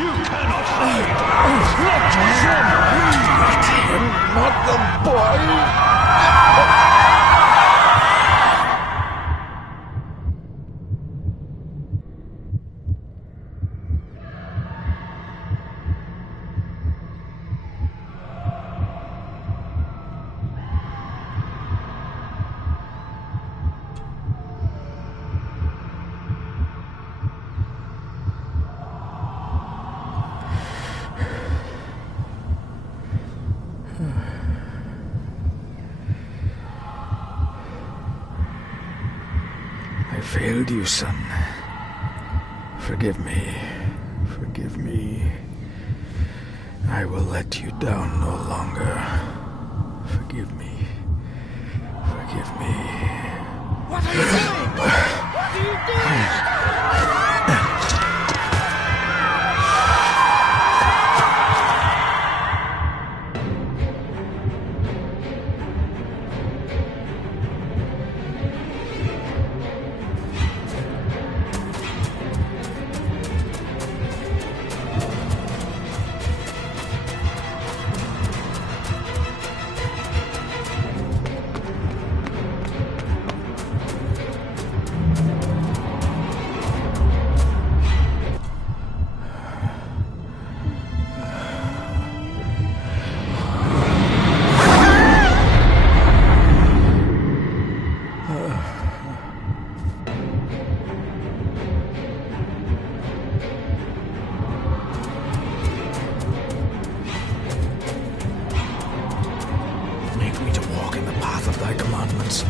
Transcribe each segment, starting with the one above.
You cannot hide! Let us in! Not the boy! I failed you, son. Forgive me. Forgive me. I will let you down no longer. Forgive me. Forgive me. What are you doing? What are you doing? Make me to walk in the path of thy commandments.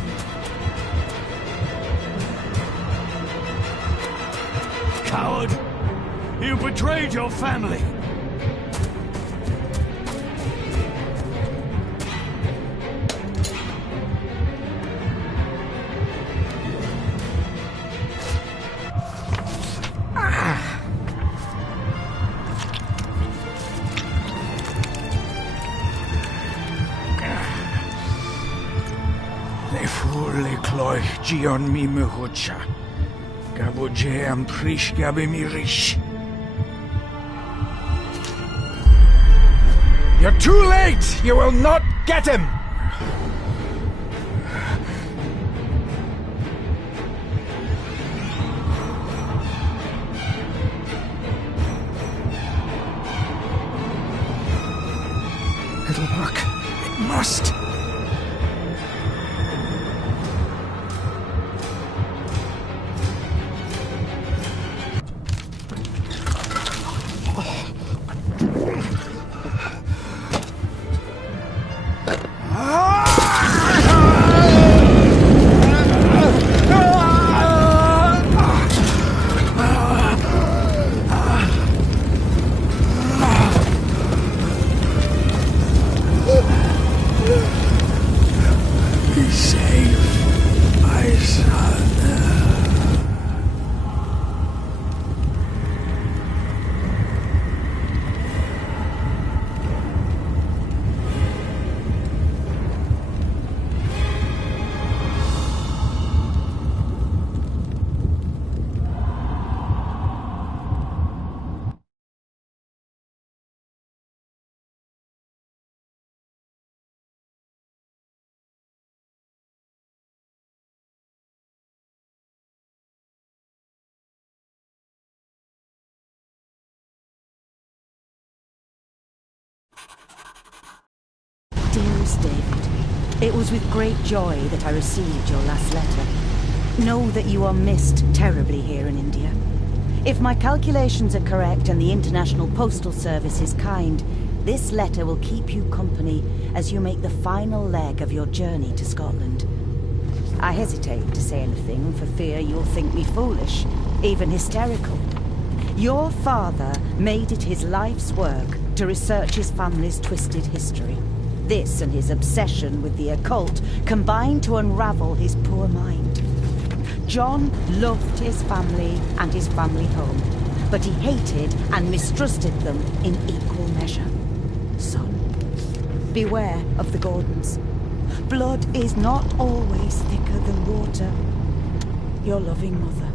Coward! You betrayed your family! Le fur le cloich gion mi mehucha. Gaboje am prish gabe mi rish. You're too late! You will not get him! It'll work. It must. Be safe, my son. Dearest David, it was with great joy that I received your last letter. Know that you are missed terribly here in India. If my calculations are correct and the International Postal Service is kind, this letter will keep you company as you make the final leg of your journey to Scotland. I hesitate to say anything for fear you'll think me foolish, even hysterical. Your father made it his life's work to research his family's twisted history. This and his obsession with the occult combined to unravel his poor mind. John loved his family and his family home, but he hated and mistrusted them in equal measure. Son, beware of the Gordons. Blood is not always thicker than water. Your loving mother.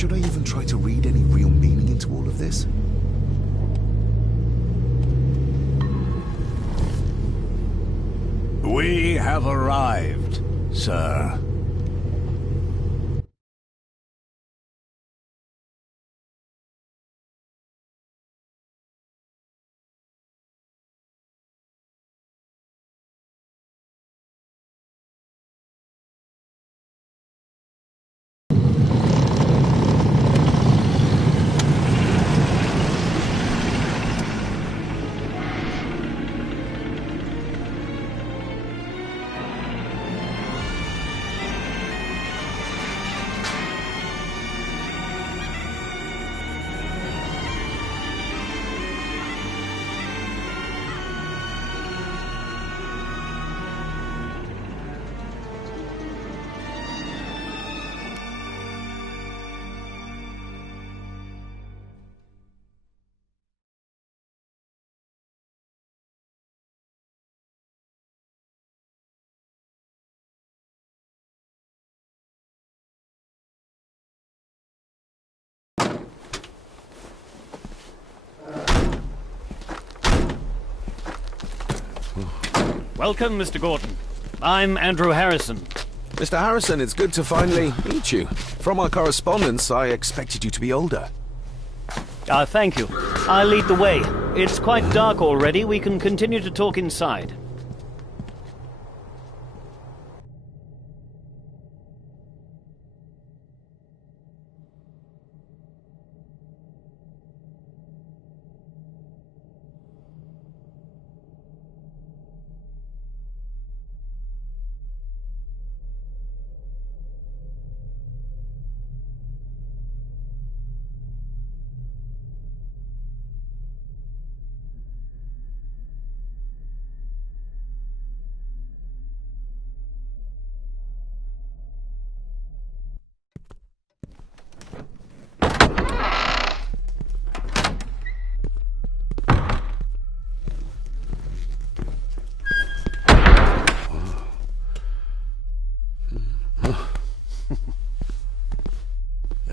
Should I even try to read any real meaning into all of this? We have arrived, sir. Welcome, Mr. Gordon. I'm Andrew Harrison. Mr. Harrison, it's good to finally meet you. From our correspondence, I expected you to be older. Thank you. I'll lead the way. It's quite dark already. We can continue to talk inside.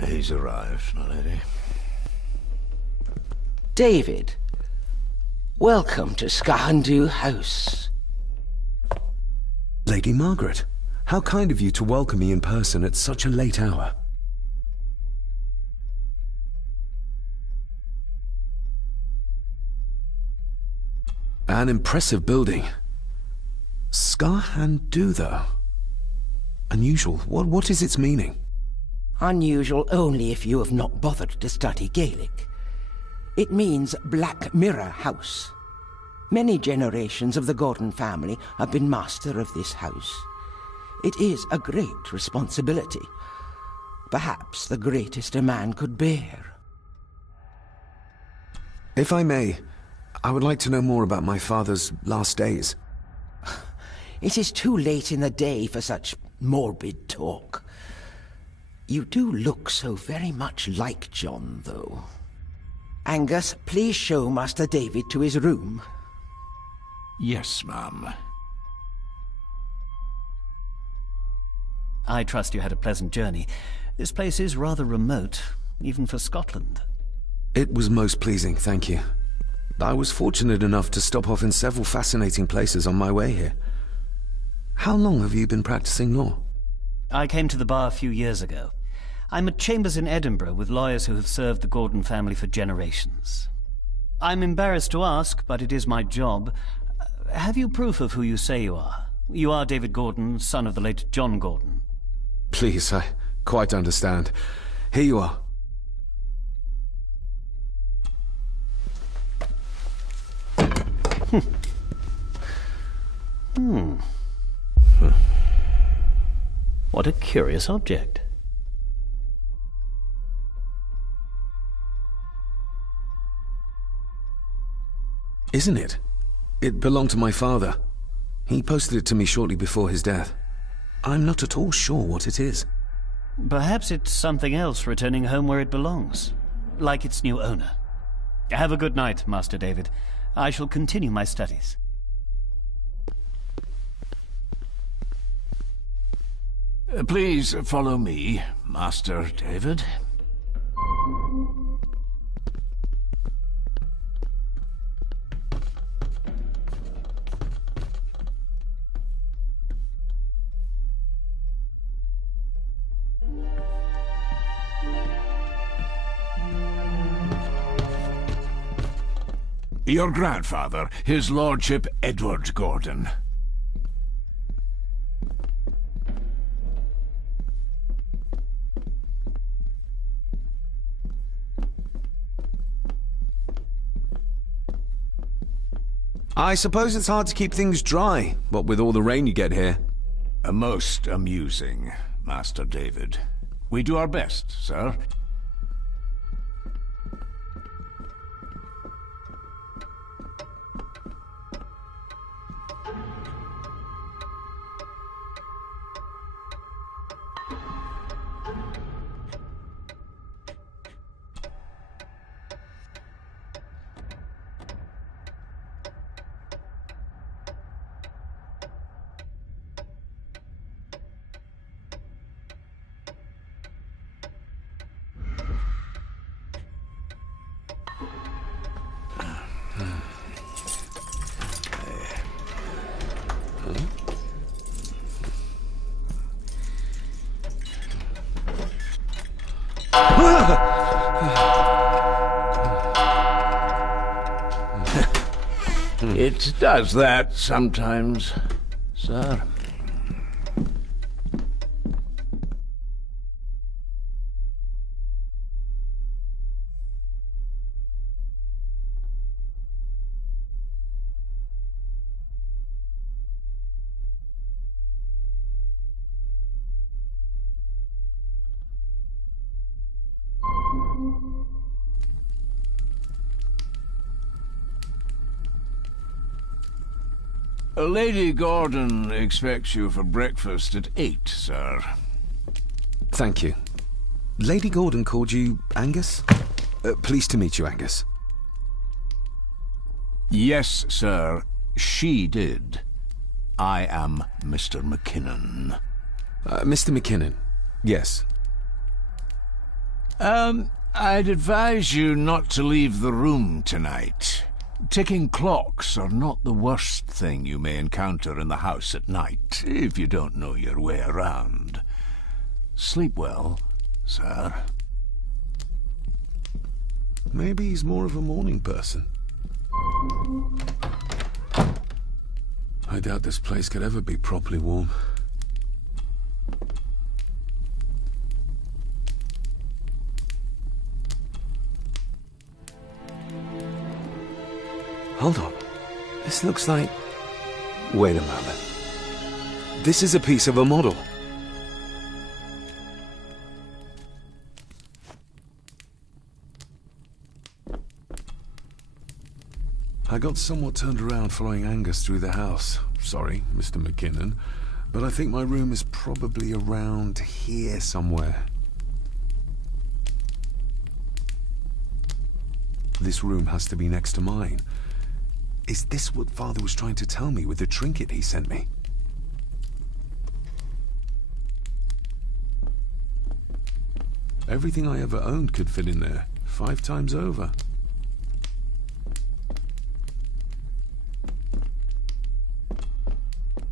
He's arrived, my lady. David, welcome to Skahandu House. Lady Margaret, how kind of you to welcome me in person at such a late hour. An impressive building. Skahandu, though. Unusual. What is its meaning? Unusual only if you have not bothered to study Gaelic. It means Black Mirror House. Many generations of the Gordon family have been master of this house. It is a great responsibility. Perhaps the greatest a man could bear. If I may, I would like to know more about my father's last days. It is too late in the day for such morbid talk. You do look so very much like John, though. Angus, please show Master David to his room. Yes, ma'am. I trust you had a pleasant journey. This place is rather remote, even for Scotland. It was most pleasing, thank you. I was fortunate enough to stop off in several fascinating places on my way here. How long have you been practicing law? I came to the bar a few years ago. I'm at chambers in Edinburgh with lawyers who have served the Gordon family for generations. I'm embarrassed to ask, but it is my job. Have you proof of who you say you are? You are David Gordon, son of the late John Gordon. Please, I quite understand. Here you are. What a curious object. Isn't it? It belonged to my father. He posted it to me shortly before his death. I'm not at all sure what it is. Perhaps it's something else returning home where it belongs, like its new owner. Have a good night, Master David. I shall continue my studies. Please follow me, Master David. Your grandfather, his lordship Edward Gordon. I suppose it's hard to keep things dry, what with all the rain you get here. Most amusing, Master David. We do our best, sir. It does that sometimes, sir. Lady Gordon expects you for breakfast at 8, sir. Thank you. Lady Gordon called you Angus? Pleased to meet you, Angus. Yes, sir. She did. I am Mr. McKinnon. Mr. McKinnon. Yes. I'd advise you not to leave the room tonight. Ticking clocks are not the worst thing you may encounter in the house at night, if you don't know your way around. Sleep well, sir. Maybe he's more of a morning person. I doubt this place could ever be properly warm. Hold on. This looks like... Wait a moment. This is a piece of a model. I got somewhat turned around following Angus through the house. Sorry, Mr. McKinnon, but I think my room is probably around here somewhere. This room has to be next to mine. Is this what Father was trying to tell me with the trinket he sent me? Everything I ever owned could fit in there, 5 times over.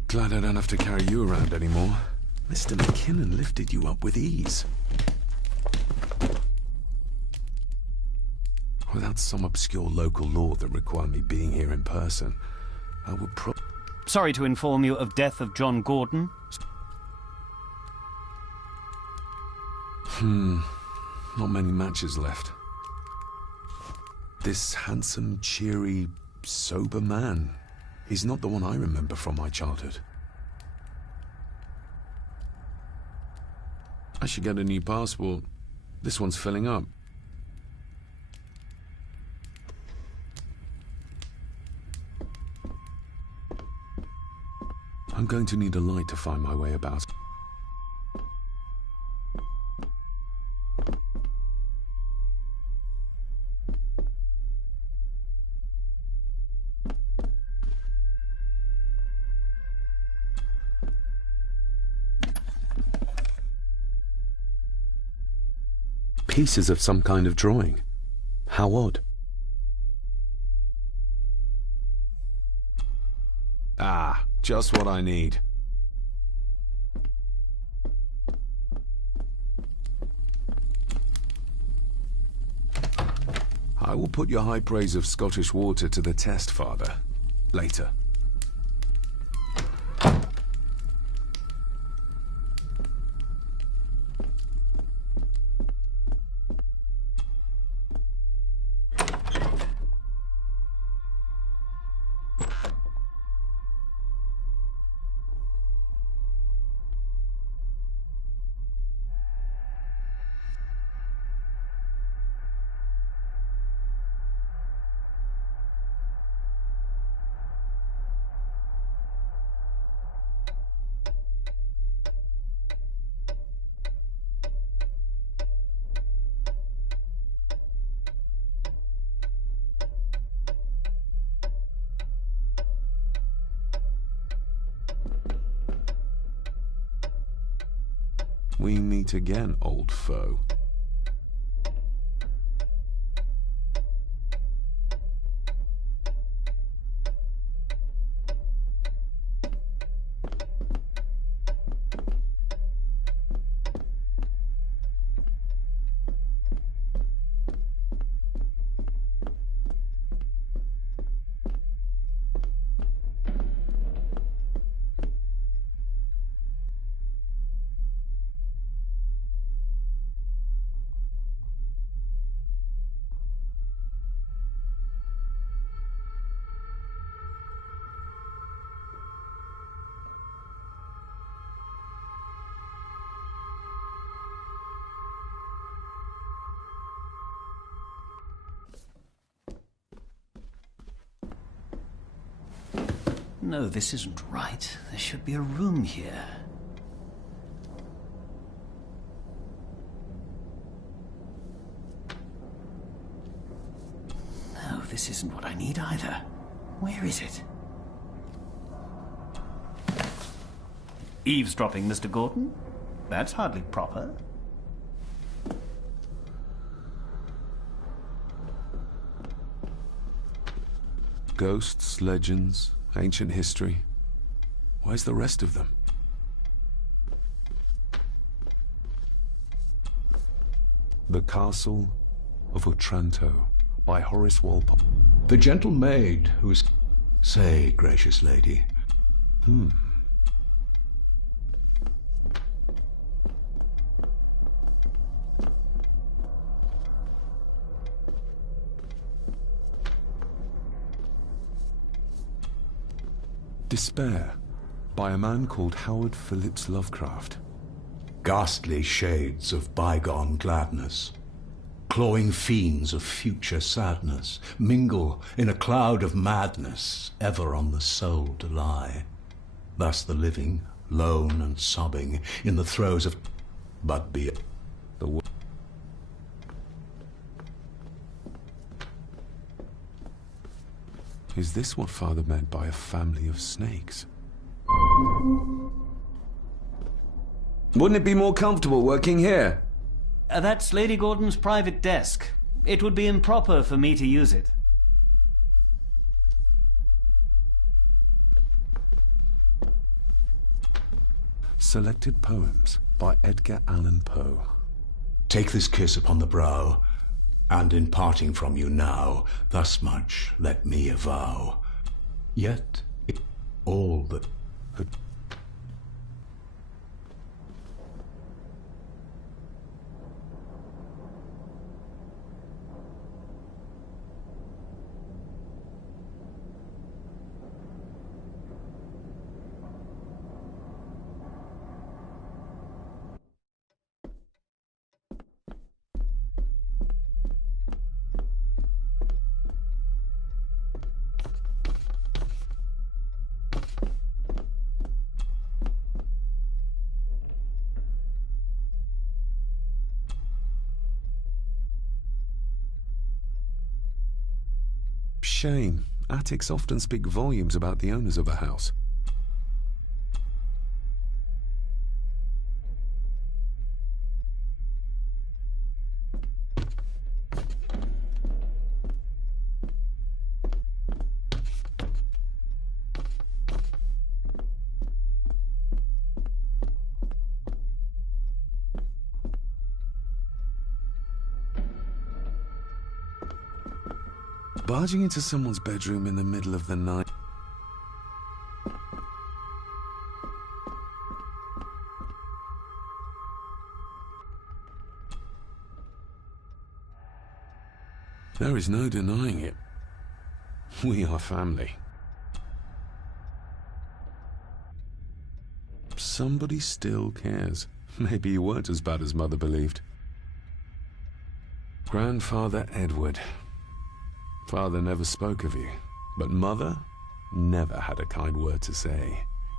Glad I don't have to carry you around anymore. Mr. McKinnon lifted you up with ease. Without some obscure local law that required me being here in person, I would Sorry to inform you of death of John Gordon. Not many matches left. This handsome, cheery, sober man. He's not the one I remember from my childhood. I should get a new passport. This one's filling up. I'm going to need a light to find my way about. pieces of some kind of drawing. How odd. Ah, just what I need. I will put your high praise of Scottish water to the test, Father. Later. We meet again, old foe. No, this isn't right. There should be a room here. No, this isn't what I need either. Where is it? Eavesdropping, Mr. Gordon? That's hardly proper. Ghosts, legends, ancient history. Where's the rest of them? The Castle of Otranto by Horace Walpole. The gentle maid who's... Say, gracious lady. Despair by a man called Howard Phillips Lovecraft. Ghastly shades of bygone gladness, clawing fiends of future sadness, mingle in a cloud of madness, ever on the soul to lie. Thus the living, lone and sobbing, in the throes of... But be it. The Is this what Father meant by a family of snakes? Wouldn't it be more comfortable working here? That's Lady Gordon's private desk. It would be improper for me to use it. Selected Poems by Edgar Allan Poe. Take this kiss upon the brow, and in parting from you now, thus much let me avow. Yet all that... Shame. Attics often speak volumes about the owners of a house. Barging into someone's bedroom in the middle of the night. There is no denying it. We are family. Somebody still cares. Maybe you weren't as bad as Mother believed. Grandfather Edward. Father never spoke of you, but Mother never had a kind word to say.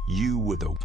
You were the...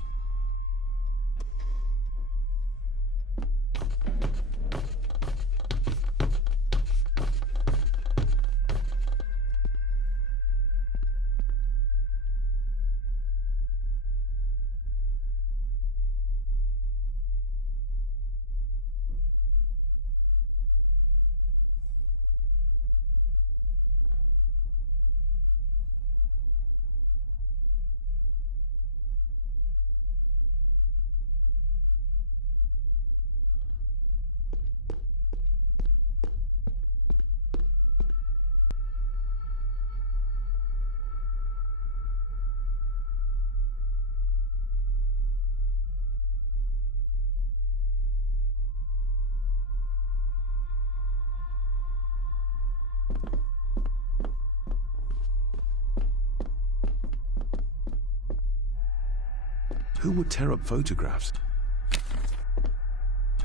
Who would tear up photographs?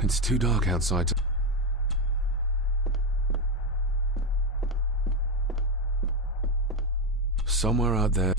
It's too dark outside to... Somewhere out there...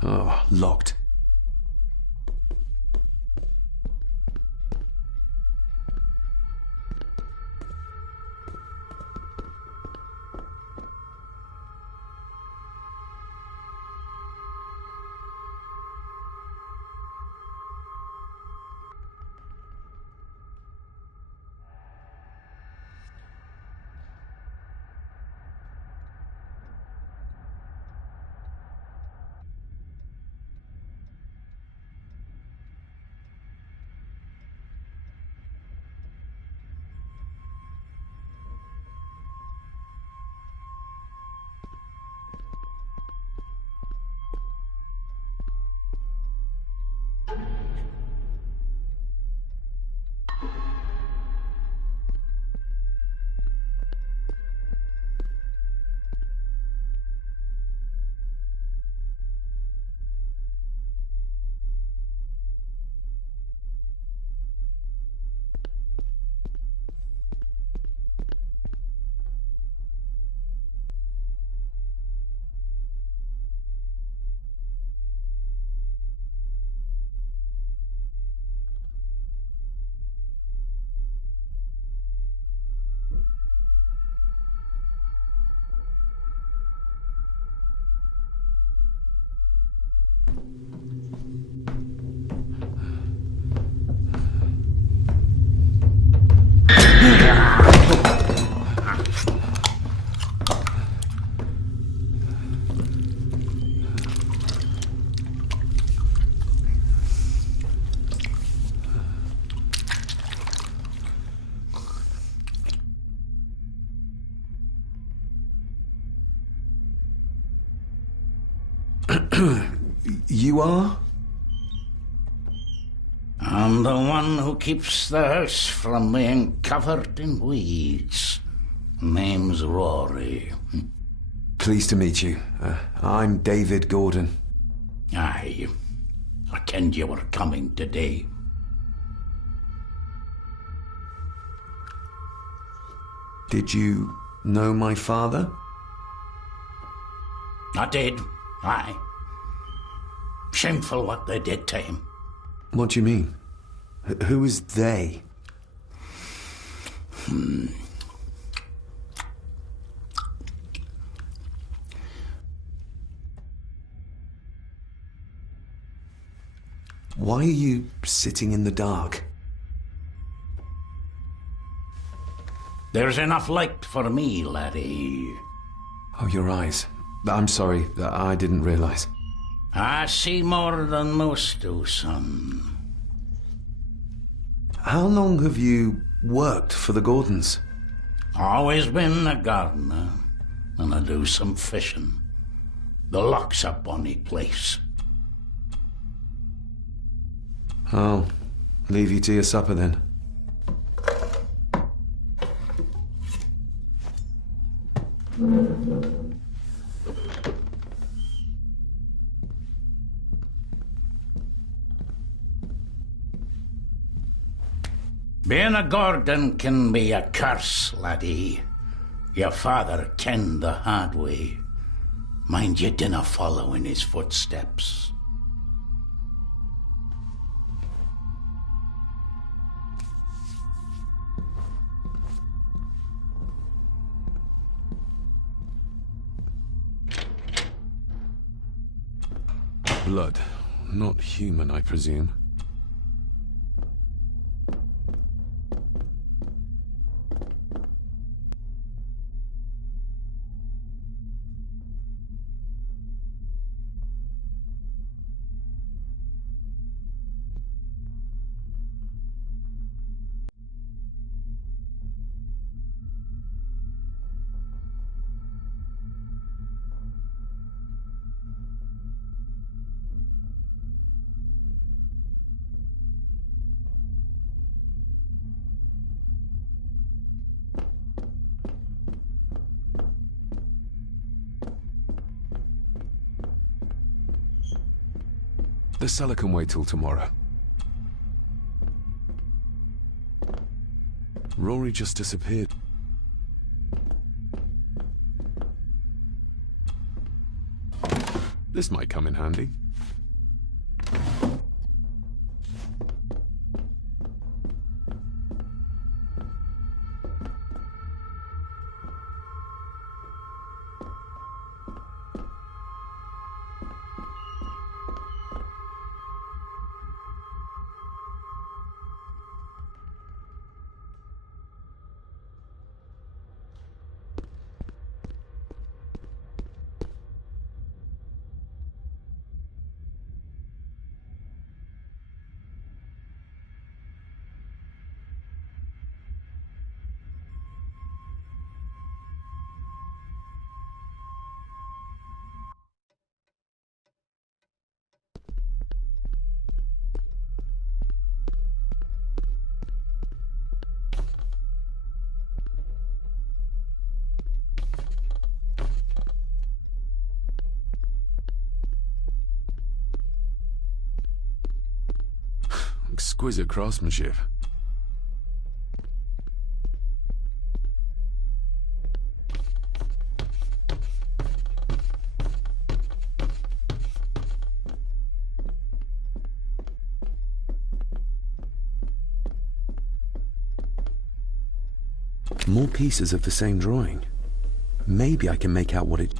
Oh, locked. You are? I'm the one who keeps the house from being covered in weeds. Name's Rory. Pleased to meet you. I'm David Gordon. Aye. I kenned you were coming today. Did you know my father? I did, aye. Shameful what they did to him. What do you mean? Who is they? Why are you sitting in the dark? There's enough light for me, laddie. Oh, your eyes. I'm sorry, I didn't realize. I see more than most do, son. How long have you worked for the Gordons? Always been a gardener, and I do some fishing. The loch's a bonny place. I'll leave you to your supper then. Being a Gordon can be a curse, laddie. Your father kenned the hard way. Mind you dinna follow in his footsteps. Blood. Not human, I presume. The cellar can wait till tomorrow. Rory just disappeared. This might come in handy. Exquisite craftsmanship. More pieces of the same drawing. Maybe I can make out what it...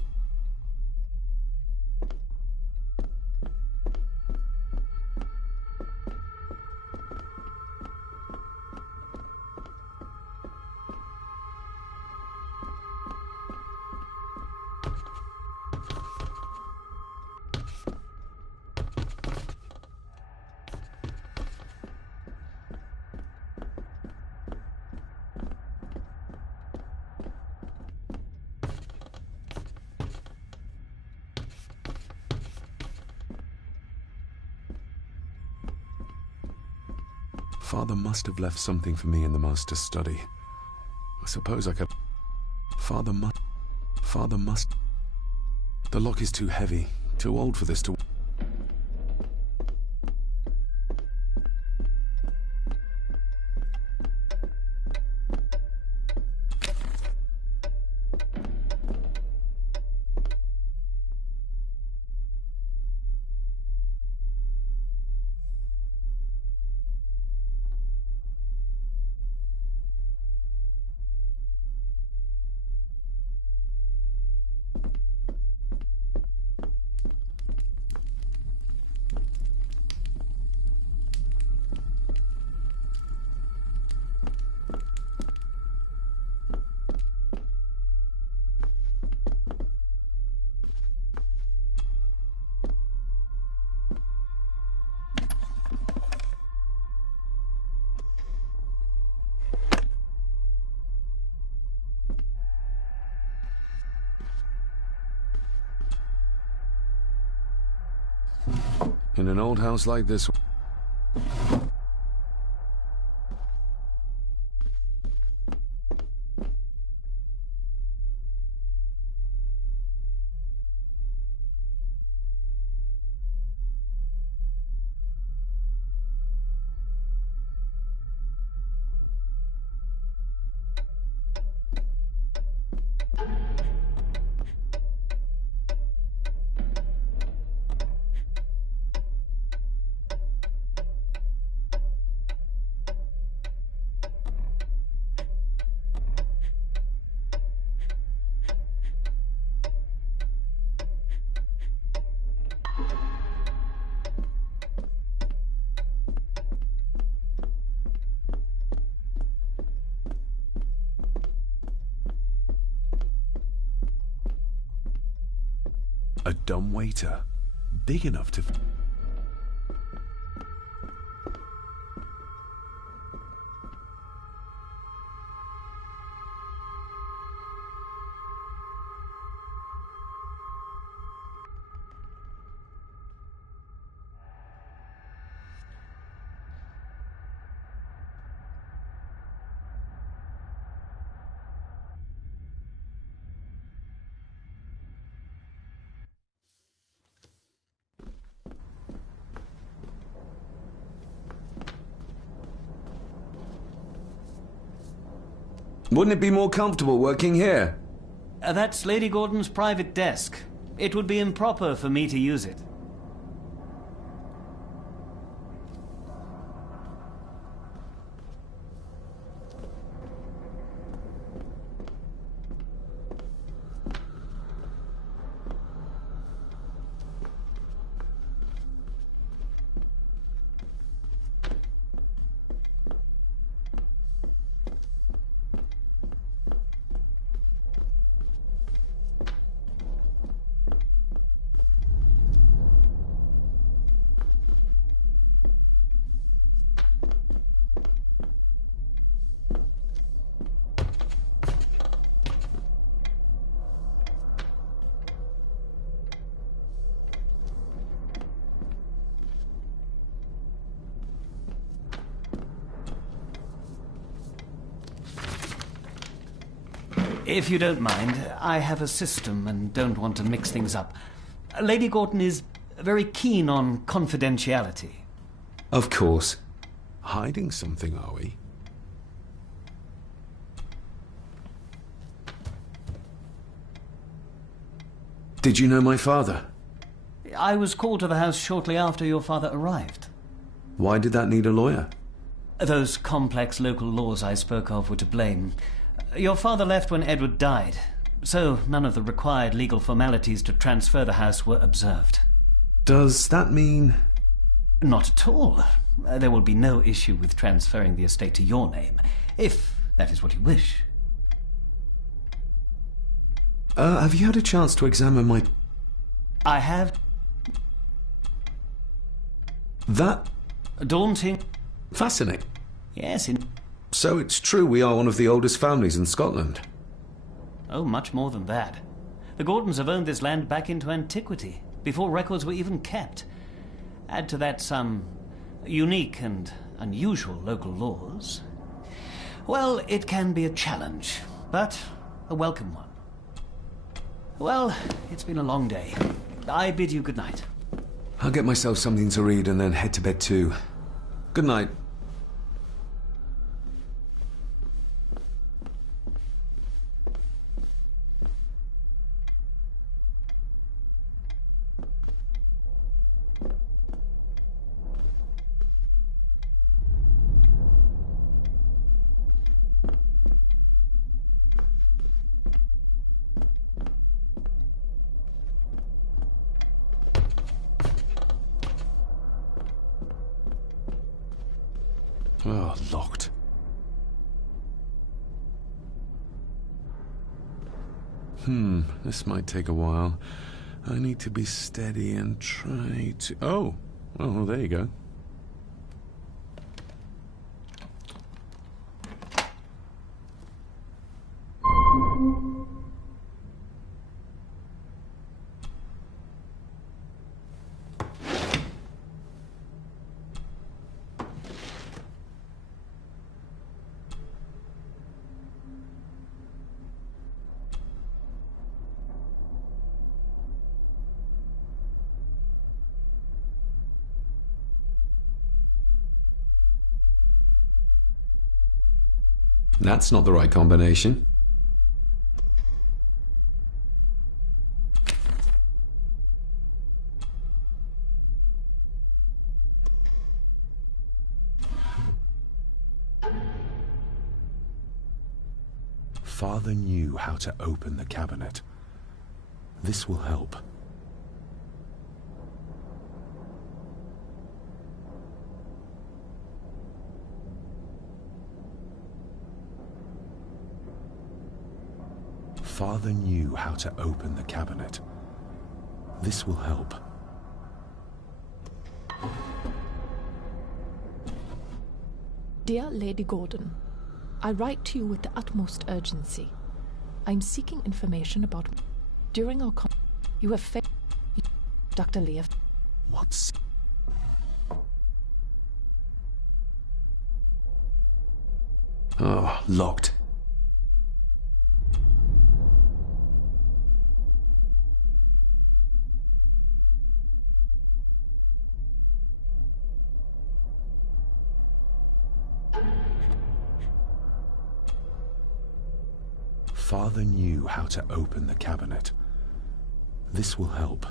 Father must have left something for me in the master's study. I suppose I could... Father must... The lock is too heavy, too old for this to... In an old house like this... A dumb waiter, big enough to... Wouldn't it be more comfortable working here? That's Lady Gordon's private desk. It would be improper for me to use it. If you don't mind, I have a system and don't want to mix things up. Lady Gordon is very keen on confidentiality. Of course. Hiding something, are we? Did you know my father? I was called to the house shortly after your father arrived. Why did that need a lawyer? Those complex local laws I spoke of were to blame. Your father left when Edward died, so none of the required legal formalities to transfer the house were observed. Does that mean... Not at all. There will be no issue with transferring the estate to your name, if that is what you wish. Have you had a chance to examine my... I have. That... Daunting. Fascinating. Yes, So it's true we are one of the oldest families in Scotland? Oh, much more than that. The Gordons have owned this land back into antiquity, before records were even kept. Add to that some unique and unusual local laws. Well, it can be a challenge, but a welcome one. Well, it's been a long day. I bid you good night. I'll get myself something to read and then head to bed too. Good night. Oh, locked. This might take a while. I need to be steady and try to... Oh! Well, there you go. That's not the right combination. Father knew how to open the cabinet. This will help. Father knew how to open the cabinet. This will help. Dear Lady Gordon, I write to you with the utmost urgency. I'm seeking information about... During our you have failed... Dr. Leah... What's... Oh, locked. Father knew how to open the cabinet. This will help.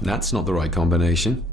That's not the right combination.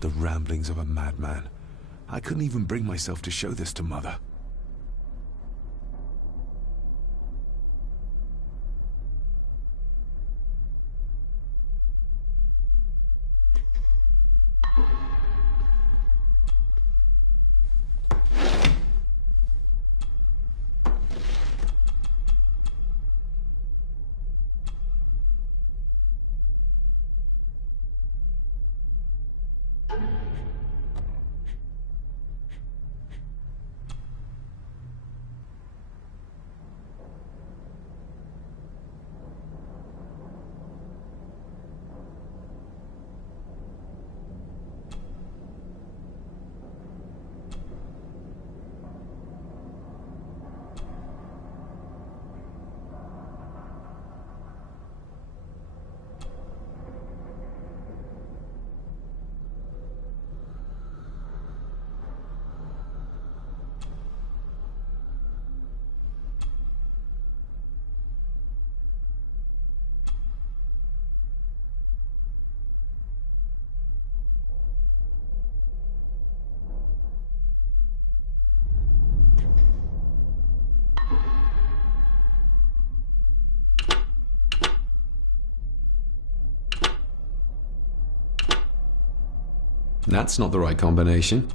The ramblings of a madman. I couldn't even bring myself to show this to Mother. That's not the right combination.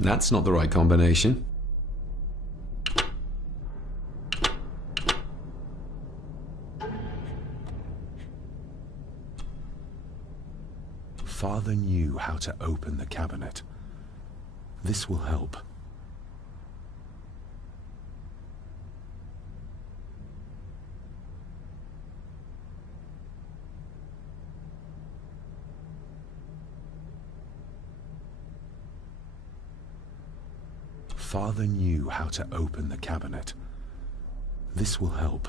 That's not the right combination. Father knew how to open the cabinet. This will help. Father knew how to open the cabinet. This will help.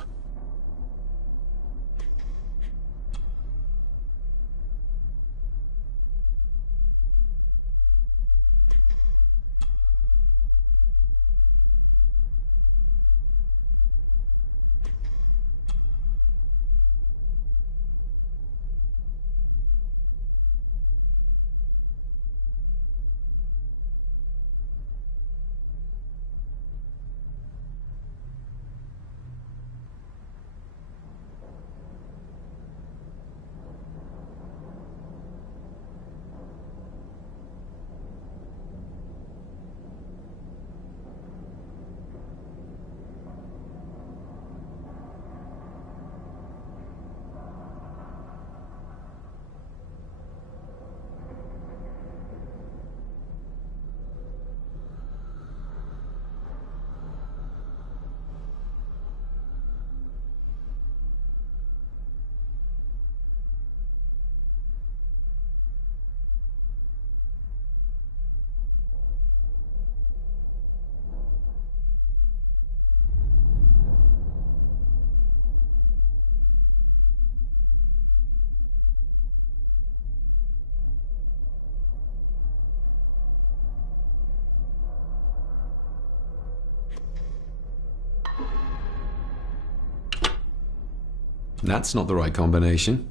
That's not the right combination.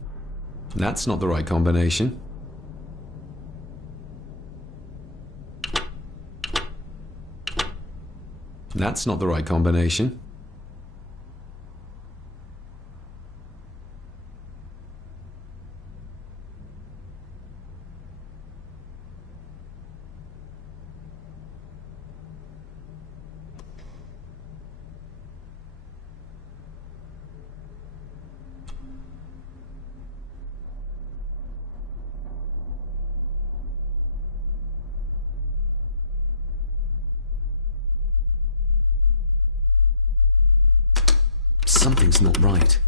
That's not the right combination. That's not the right combination. Something's not right.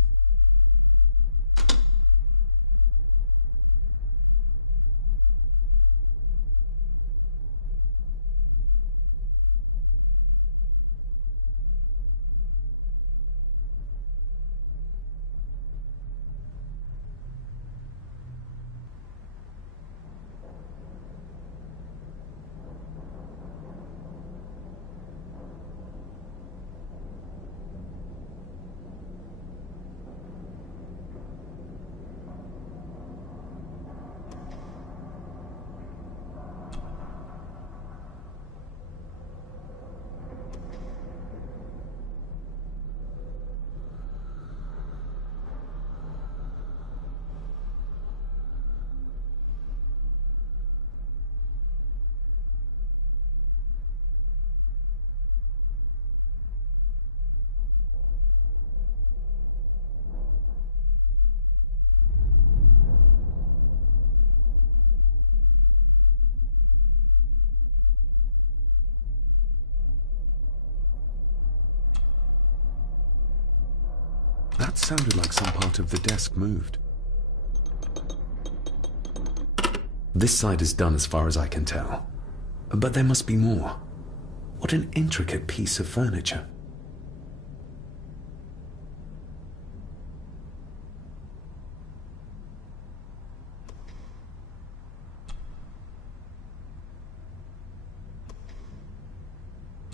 That sounded like some part of the desk moved. This side is done as far as I can tell. But there must be more. What an intricate piece of furniture.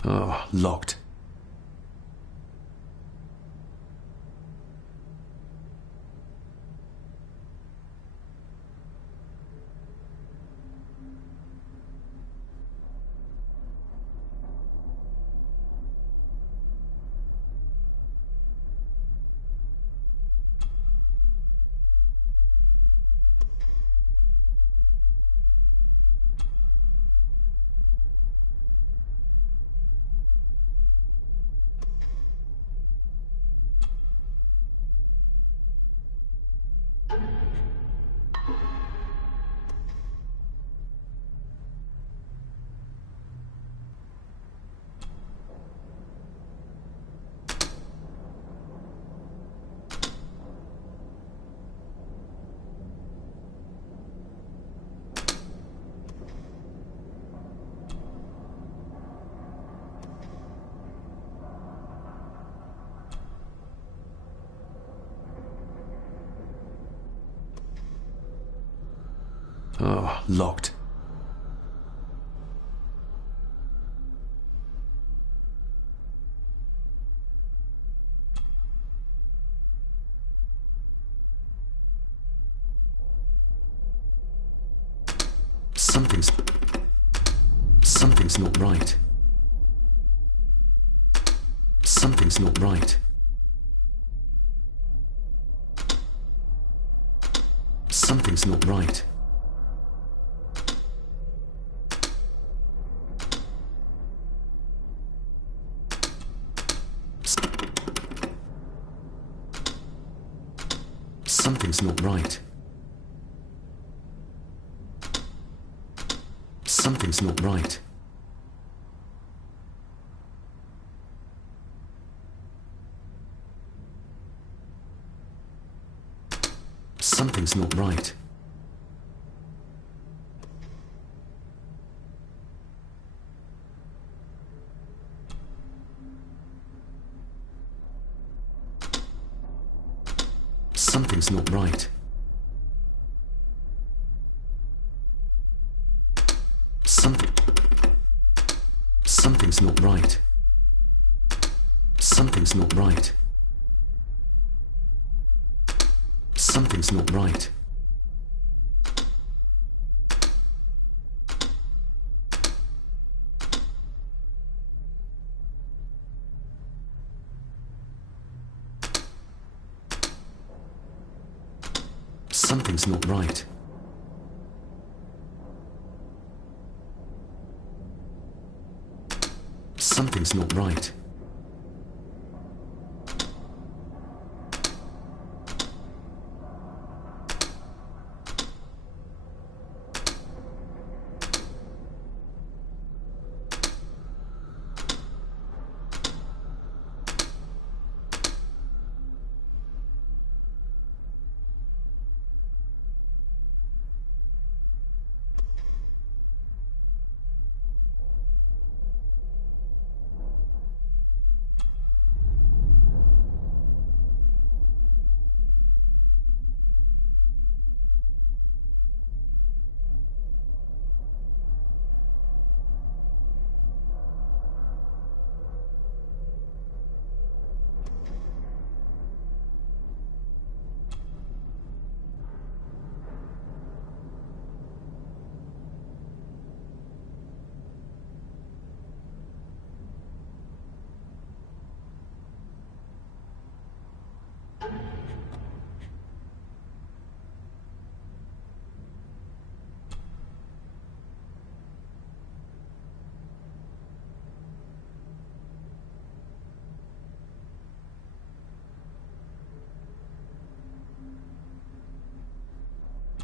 Oh, locked. Oh, locked. Something's not right. Something's not right. Something's not right. Something's not right. Something's not right. Something's not right. Something's not right. Something's not right. Something's not right. Something's not right. Something's not right. Something's not right.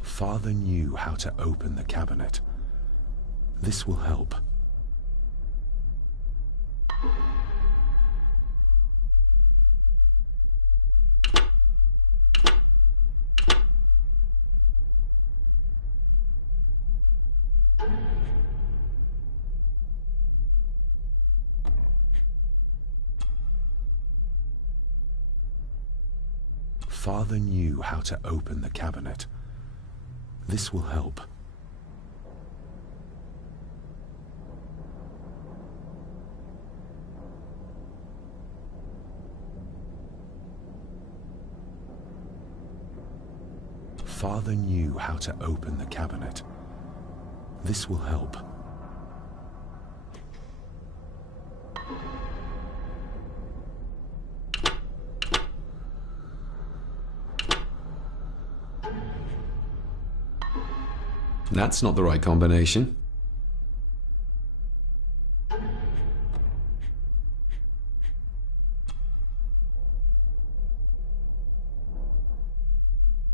Father knew how to open the cabinet. This will help. Father knew how to open the cabinet. This will help. Father knew how to open the cabinet. This will help. That's not the right combination.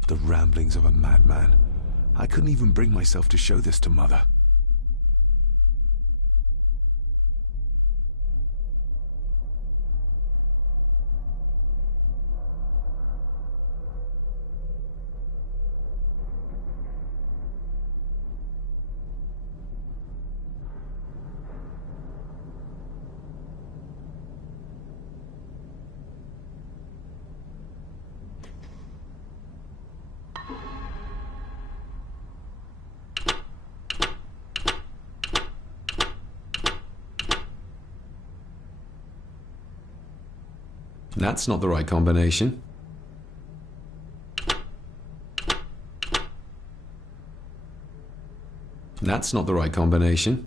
The ramblings of a madman. I couldn't even bring myself to show this to Mother. That's not the right combination. That's not the right combination.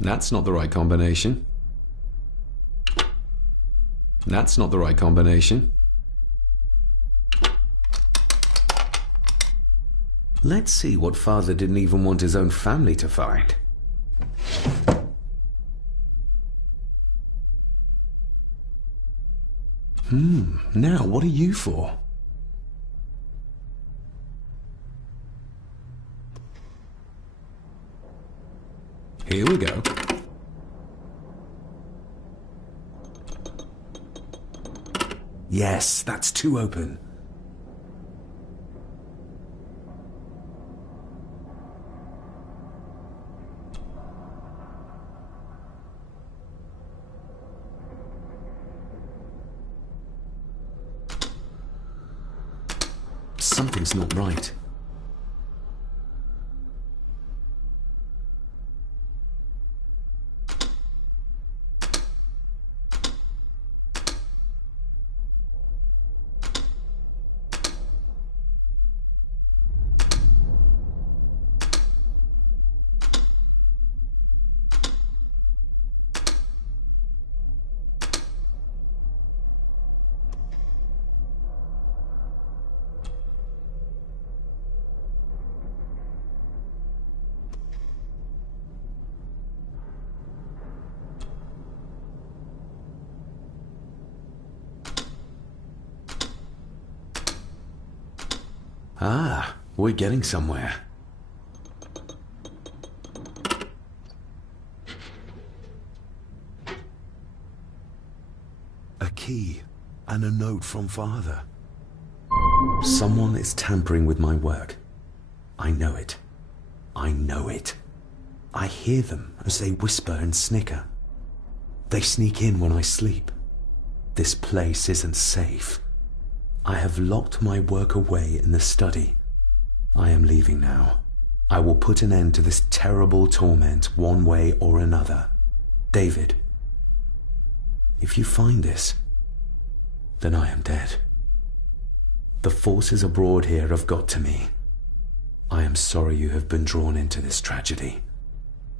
That's not the right combination. That's not the right combination. Let's see what Father didn't even want his own family to find. Now what are you for? Here we go. Yes, that's too open. Something's not right. Ah, we're getting somewhere. A key and a note from Father. Someone is tampering with my work. I know it. I know it. I hear them as they whisper and snicker. They sneak in when I sleep. This place isn't safe. I have locked my work away in the study. I am leaving now. I will put an end to this terrible torment one way or another. David, if you find this, then I am dead. The forces abroad here have got to me. I am sorry you have been drawn into this tragedy.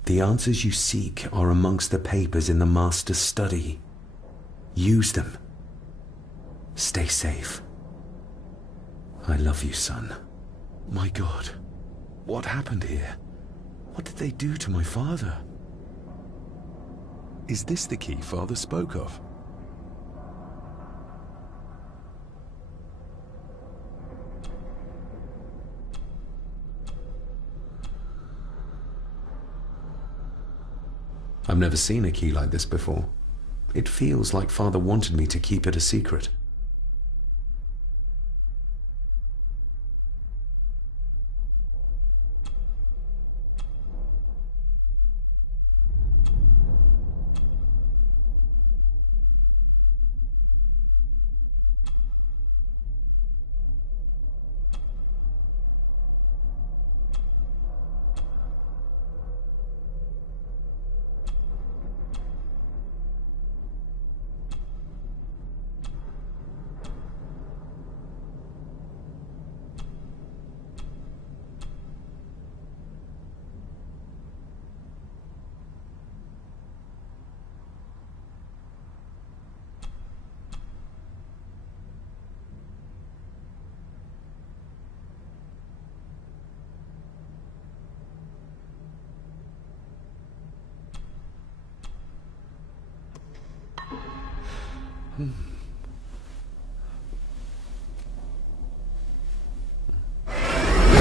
The answers you seek are amongst the papers in the Master's study. Use them. Stay safe. I love you, son. My God, what happened here? What did they do to my father? Is this the key Father spoke of? I've never seen a key like this before. It feels like Father wanted me to keep it a secret.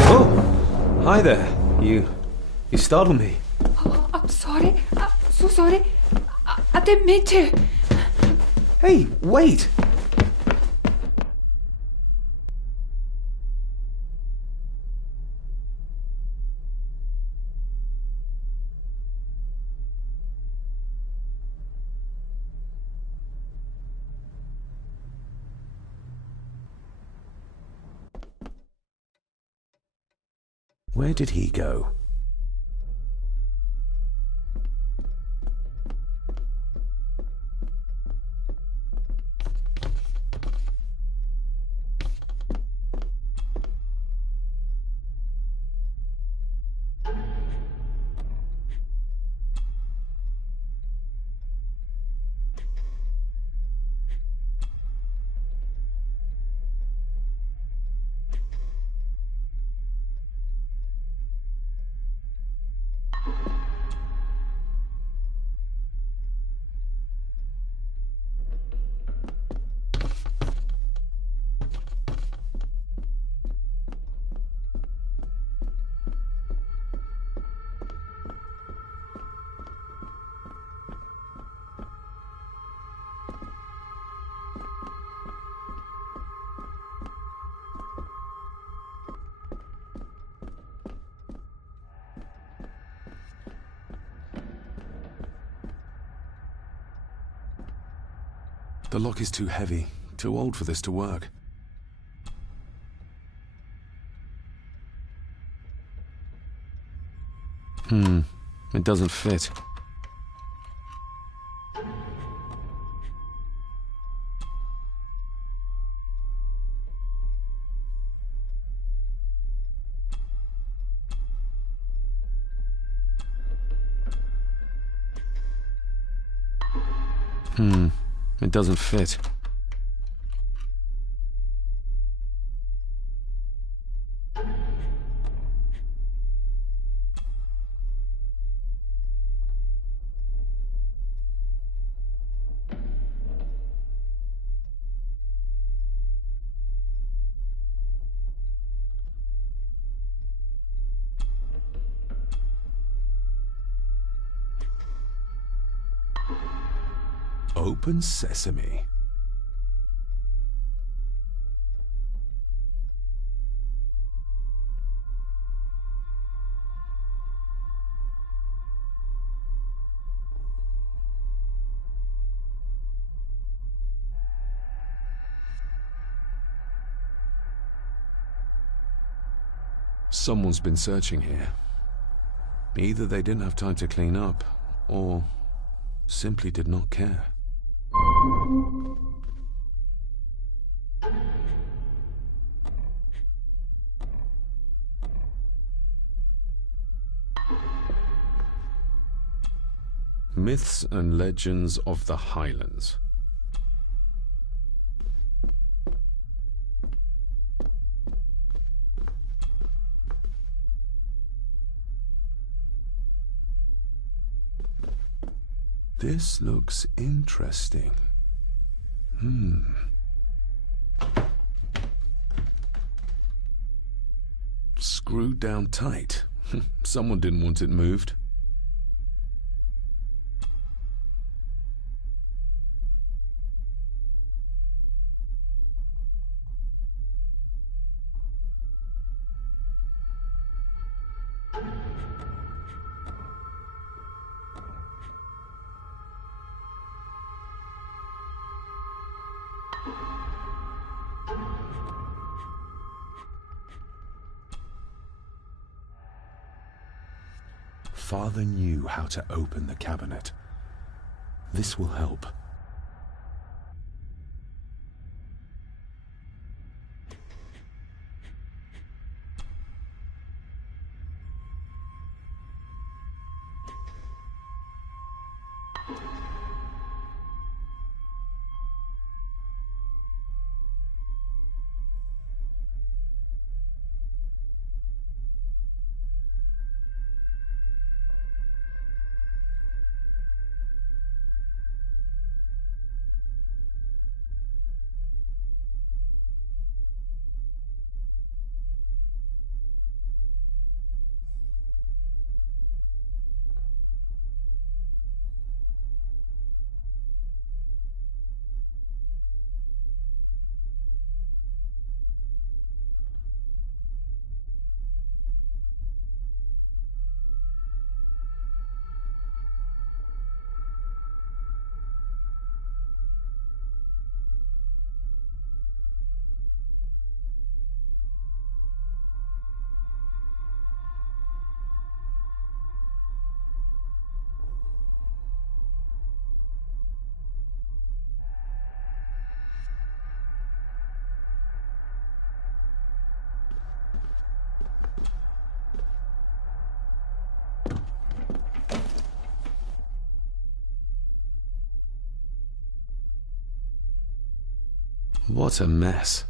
Oh! Hi there. You startled me. Oh, I'm sorry. I'm so sorry. I didn't mean to. Hey, wait! Where did he go? The lock is too heavy, too old for this to work. It doesn't fit. It doesn't fit. Open sesame. Someone's been searching here. Either they didn't have time to clean up, or simply did not care. Myths and Legends of the Highlands. This looks interesting. Screwed down tight. Someone didn't want it moved. Father knew how to open the cabinet. This will help. What a mess.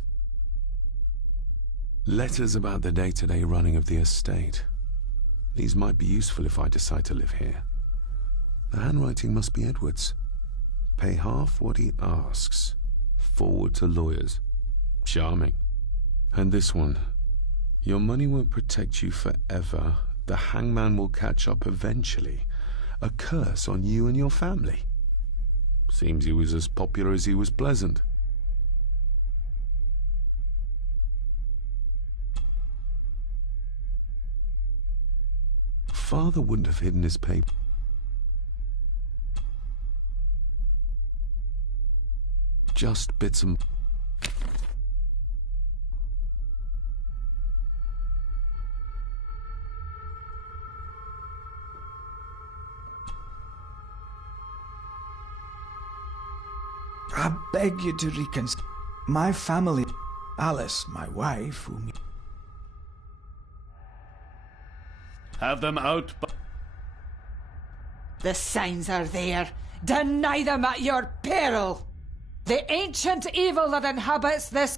Letters about the day-to-day running of the estate. These might be useful if I decide to live here. The handwriting must be Edward's. Pay half what he asks. Forward to lawyers. Charming. And this one. Your money won't protect you forever. The hangman will catch up eventually. A curse on you and your family. Seems he was as popular as he was pleasant. Father wouldn't have hidden his paper. Just bits and... I beg you to reconsider. My family, Alice, my wife, whom... Have them out. The signs are there. Deny them at your peril. The ancient evil that inhabits this...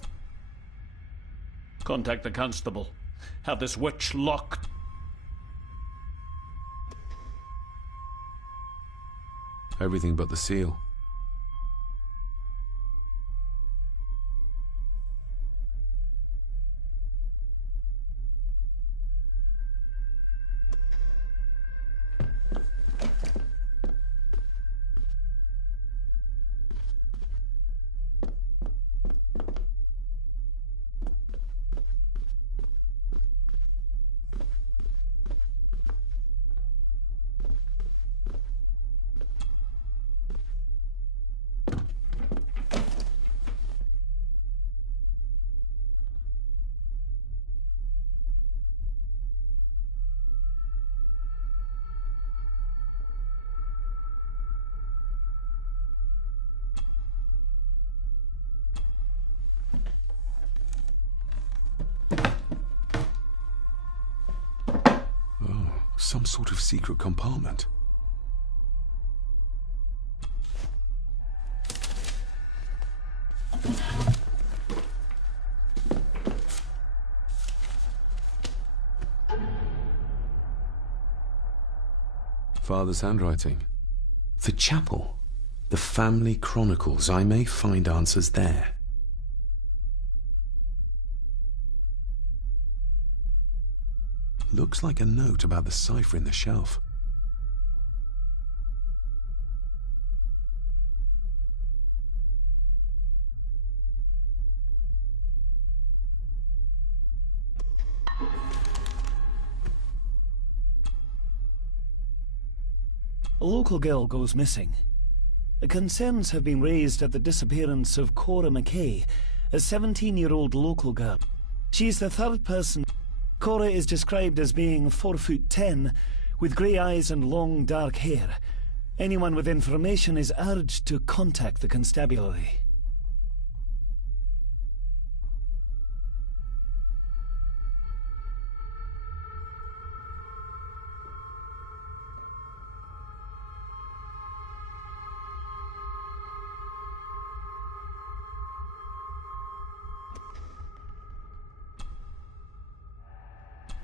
Contact the constable. Have this witch locked. Everything but the seal. Some sort of secret compartment. Father's handwriting. The chapel. The family chronicles. I may find answers there. Looks like a note about the cipher in the shelf. A local girl goes missing. Concerns have been raised at the disappearance of Cora McKay, a 17-year-old local girl. She's the third person. Cora is described as being 4'10", with grey eyes and long dark hair. Anyone with information is urged to contact the constabulary.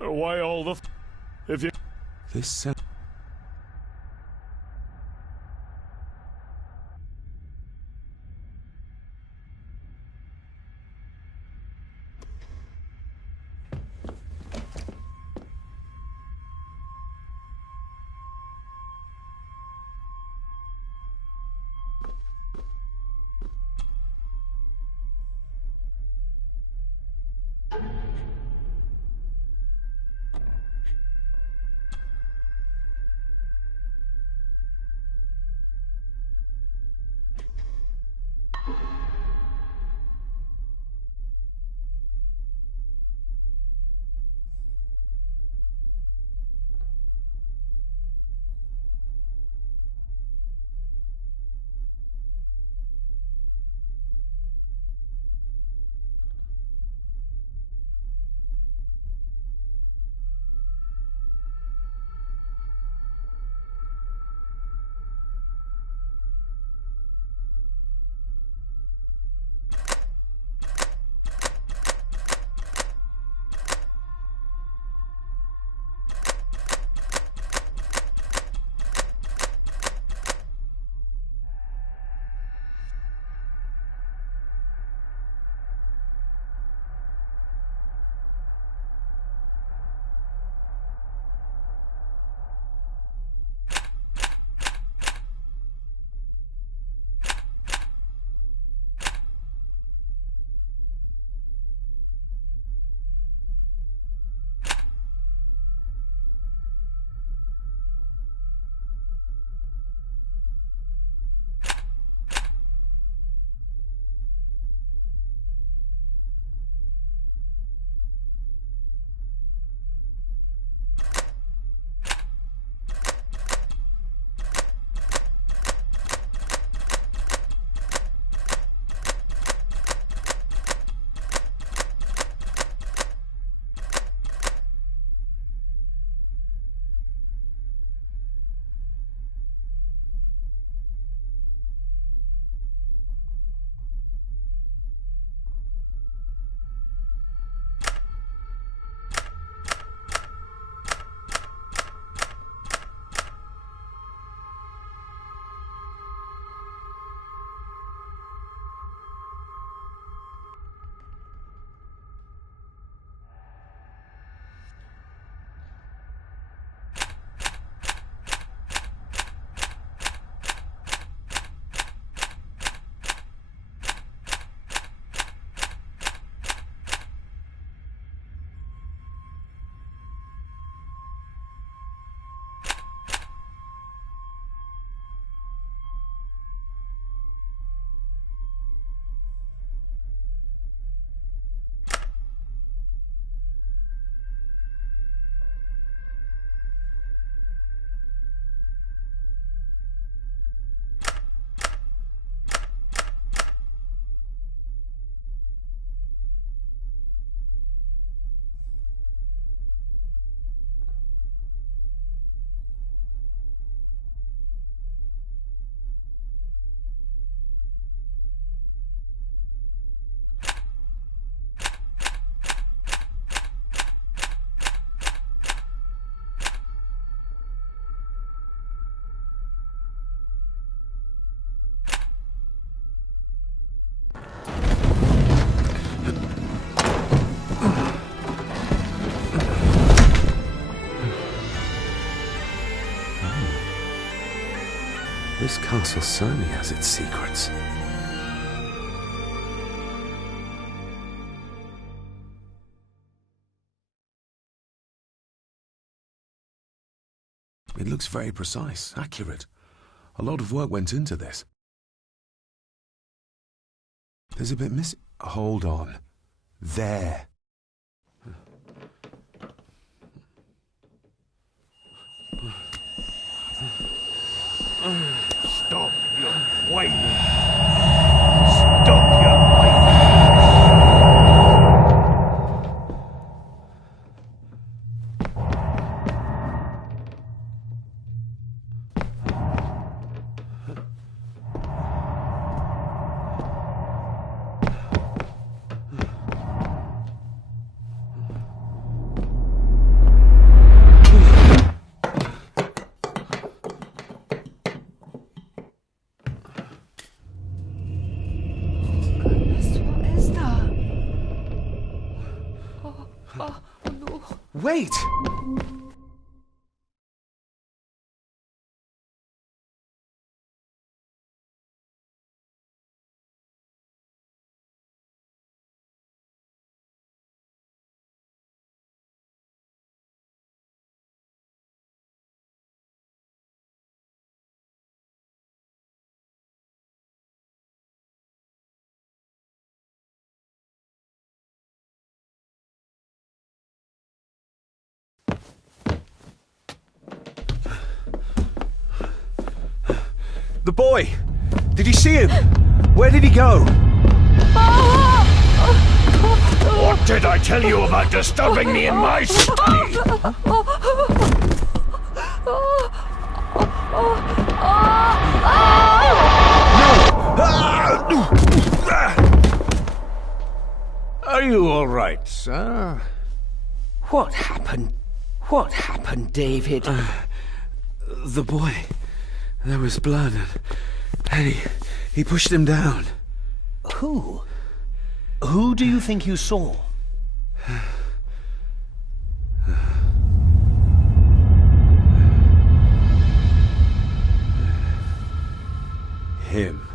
Why all the... If you... This sounds... castle certainly has its secrets. It looks very precise, accurate. A lot of work went into this. There's a bit missing. Hold on. There. Stop your whining! Stop your whining! Wait! The boy! Did you see him? Where did he go? What did I tell you about disturbing me in my study? Are you all right, sir? What happened? What happened, David? The boy. There was blood and he pushed him down. Who? Who do you think you saw? Him.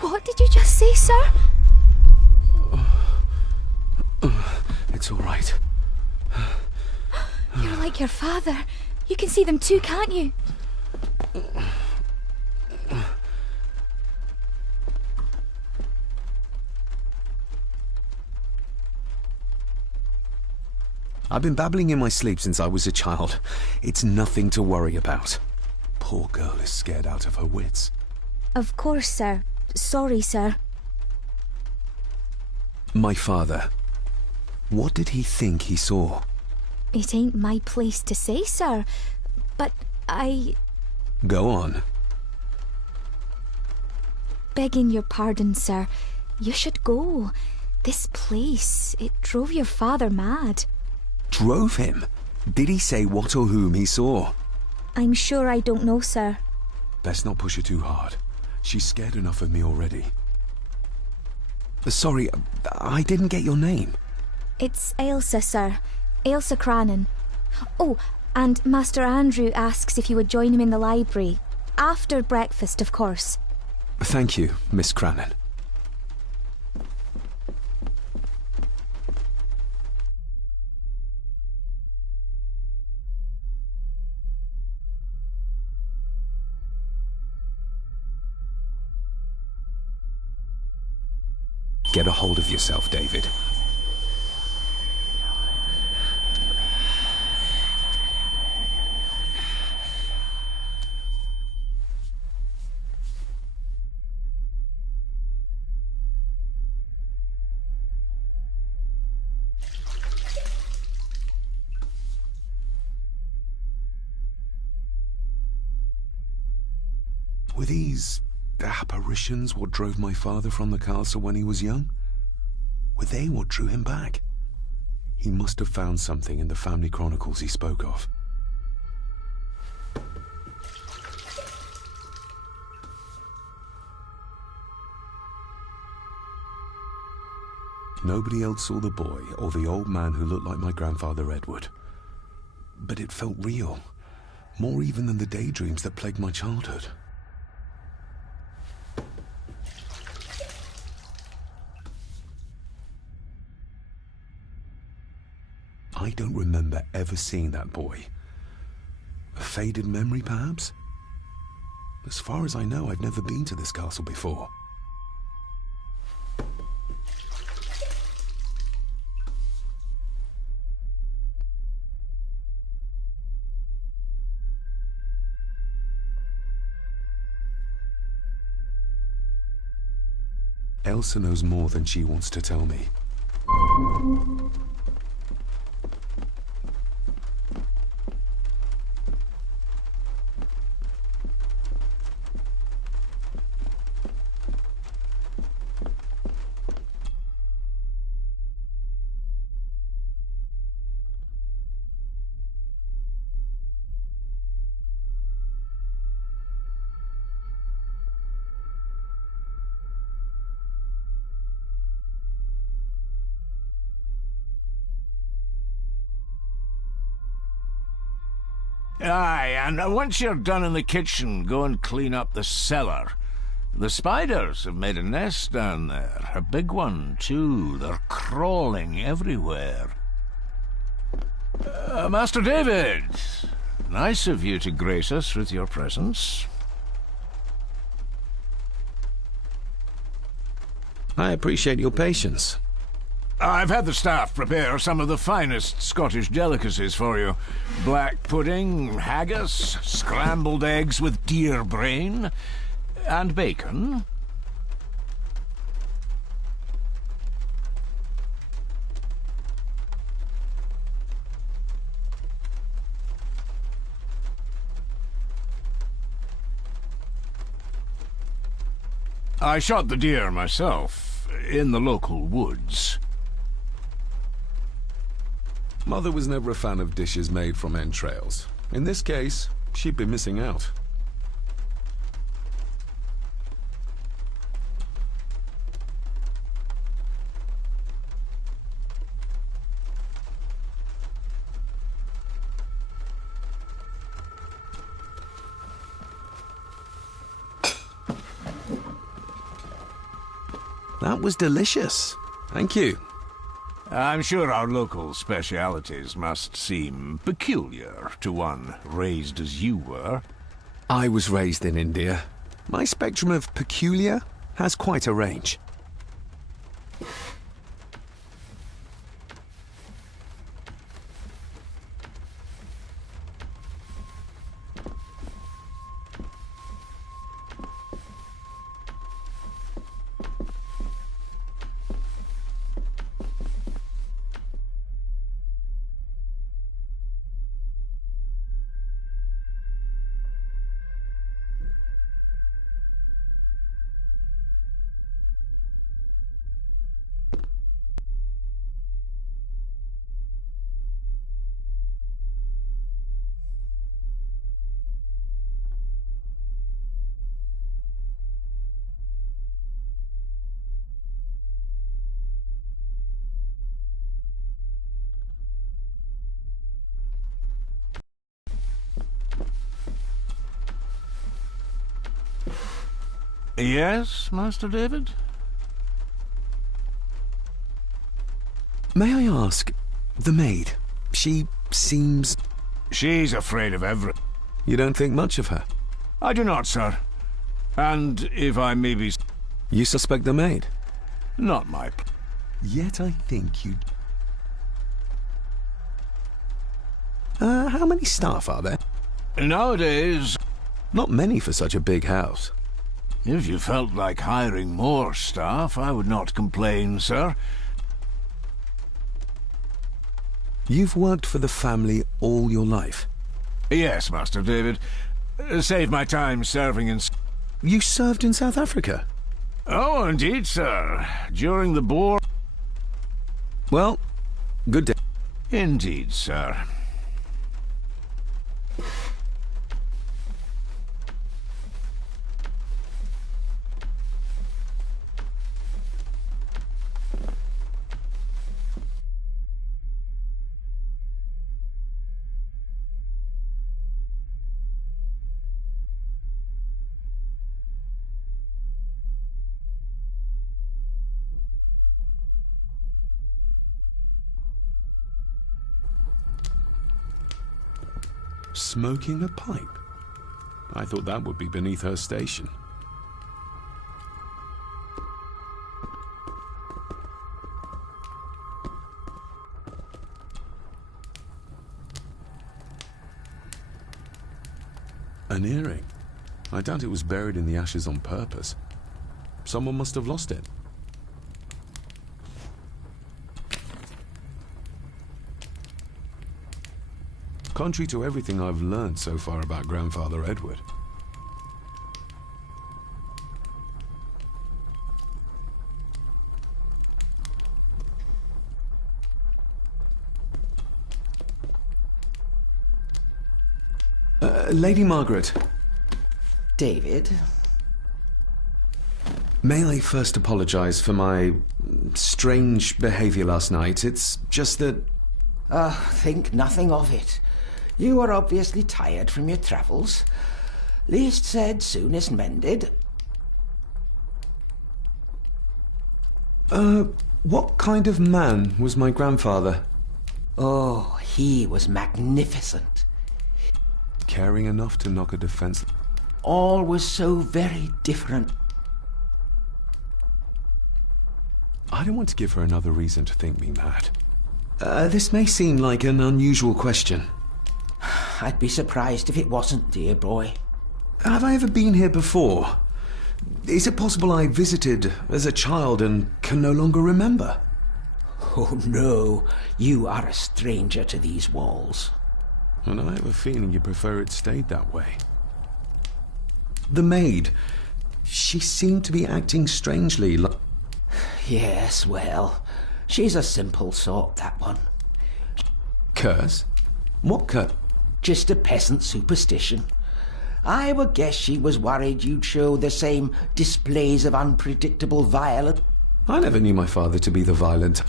What did you just say, sir? It's all right. You're like your father. You can see them too, can't you? I've been babbling in my sleep since I was a child. It's nothing to worry about. Poor girl is scared out of her wits. Of course, sir. Sorry, sir. My father. What did he think he saw? It ain't my place to say, sir. But Go on. Begging your pardon, sir. You should go. This place, it drove your father mad. Drove him? Did he say what or whom he saw? I'm sure I don't know, sir. Best not push her too hard. She's scared enough of me already. Sorry, I didn't get your name. It's Ailsa, sir. Ailsa Crannan. Oh, and Master Andrew asks if you would join him in the library. After breakfast, of course. Thank you, Miss Crannan. Get a hold of yourself, David. Were these apparitions what drove my father from the castle when he was young? Were they what drew him back? He must have found something in the family chronicles he spoke of. Nobody else saw the boy or the old man who looked like my grandfather Edward. But it felt real, more even than the daydreams that plagued my childhood. I don't remember ever seeing that boy. A faded memory, perhaps? As far as I know, I've never been to this castle before. Elsa knows more than she wants to tell me. Aye, and once you're done in the kitchen, go and clean up the cellar. The spiders have made a nest down there. A big one, too. They're crawling everywhere. Master David, nice of you to grace us with your presence. I appreciate your patience. I've had the staff prepare some of the finest Scottish delicacies for you. Black pudding, haggis, scrambled eggs with deer brain, and bacon. I shot the deer myself, in the local woods. Mother was never a fan of dishes made from entrails. In this case, she'd be missing out. That was delicious. Thank you. I'm sure our local specialities must seem peculiar to one raised as you were. I was raised in India. My spectrum of peculiar has quite a range. Yes, Master David? May I ask, the maid, she seems... She's afraid of everything. You don't think much of her? I do not, sir. And if I may be... You suspect the maid? Not my... Yet I think you... How many staff are there? Nowadays... Not many for such a big house. If you felt like hiring more staff, I would not complain, sir. You've worked for the family all your life? Yes, Master David. Save my time serving in... You served in South Africa? Oh, indeed, sir. During the Boer... Well, good day. Indeed, sir. Smoking a pipe? I thought that would be beneath her station. An earring? I doubt it was buried in the ashes on purpose. Someone must have lost it. Contrary to everything I've learned so far about Grandfather Edward. Lady Margaret. David? May I first apologize for my strange behavior last night? It's just that... Think nothing of it. You were obviously tired from your travels. Least said, soonest mended. What kind of man was my grandfather? Oh, he was magnificent. Caring enough to knock a defense... All was so very different. I don't want to give her another reason to think me mad. This may seem like an unusual question. I'd be surprised if it wasn't, dear boy. Have I ever been here before? Is it possible I visited as a child and can no longer remember? Oh, no. You are a stranger to these walls. And I have a feeling you prefer it stayed that way. The maid. She seemed to be acting strangely. Yes, well, she's a simple sort, that one. Curse? What curse? Just a peasant superstition. I would guess she was worried you'd show the same displays of unpredictable violence. I never knew my father to be the violent.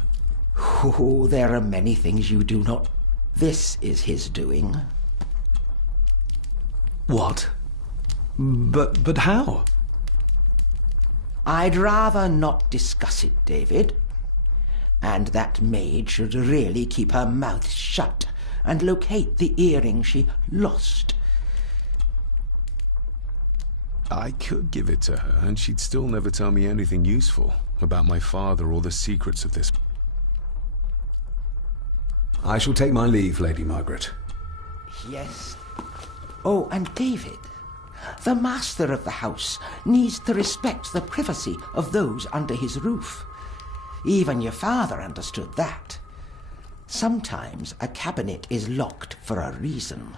Oh, there are many things you do not... This is his doing. What? But how? I'd rather not discuss it, David. And that maid should really keep her mouth shut and locate the earring she lost. I could give it to her, and she'd still never tell me anything useful about my father or the secrets of this. I shall take my leave, Lady Margaret. Yes. Oh, and David, the master of the house needs to respect the privacy of those under his roof. Even your father understood that. Sometimes a cabinet is locked for a reason.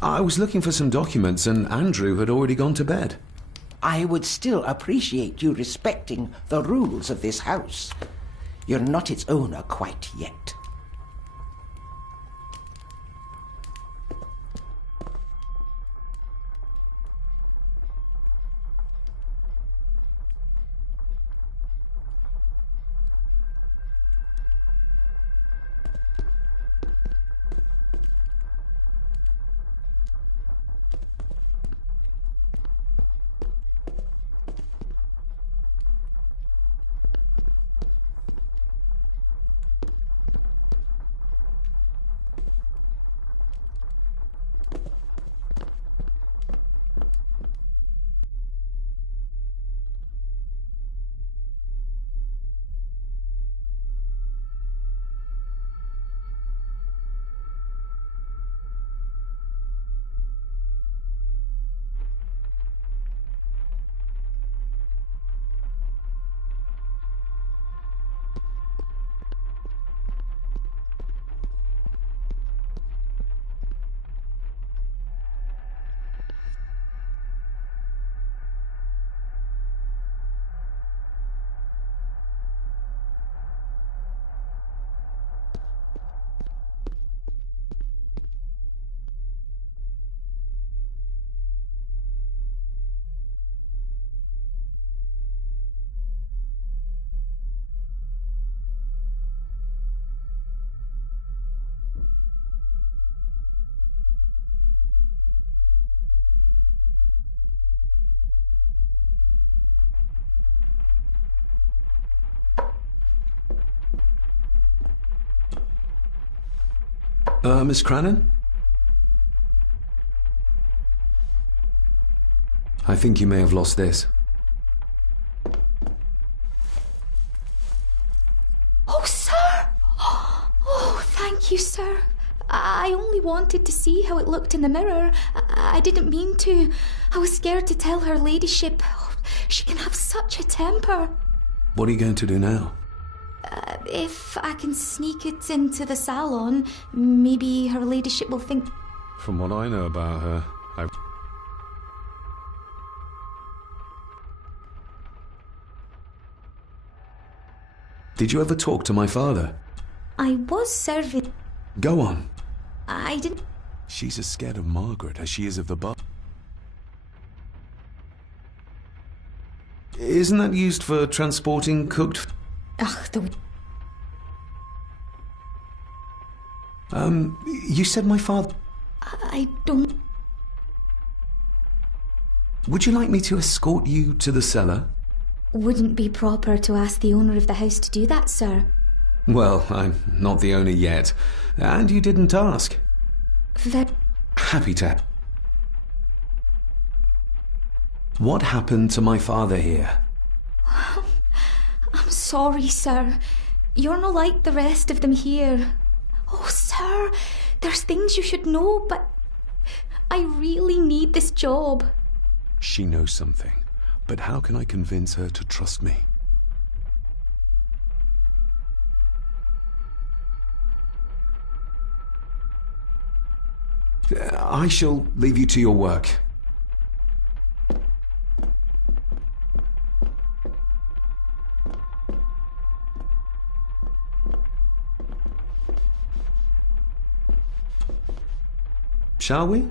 I was looking for some documents and Andrew had already gone to bed. I would still appreciate you respecting the rules of this house. You're not its owner quite yet. Miss Crannan? I think you may have lost this. Oh, sir! Oh, thank you, sir. I only wanted to see how it looked in the mirror. I didn't mean to. I was scared to tell her ladyship. Oh, she can have such a temper. What are you going to do now? If I can sneak it into the salon, maybe her ladyship will think... From what I know about her, Did you ever talk to my father? I was serving... Go on. I didn't... She's as scared of Margaret as she is of the bar. Isn't that used for transporting cooked... Ugh, the... You said my father... I don't... Would you like me to escort you to the cellar? Wouldn't be proper to ask the owner of the house to do that, sir. Well, I'm not the owner yet. And you didn't ask. Happy to... What happened to my father here? I'm sorry, sir. You're not like the rest of them here. Oh, sir, there's things you should know, but I really need this job. She knows something, but how can I convince her to trust me? I shall leave you to your work. Shall we?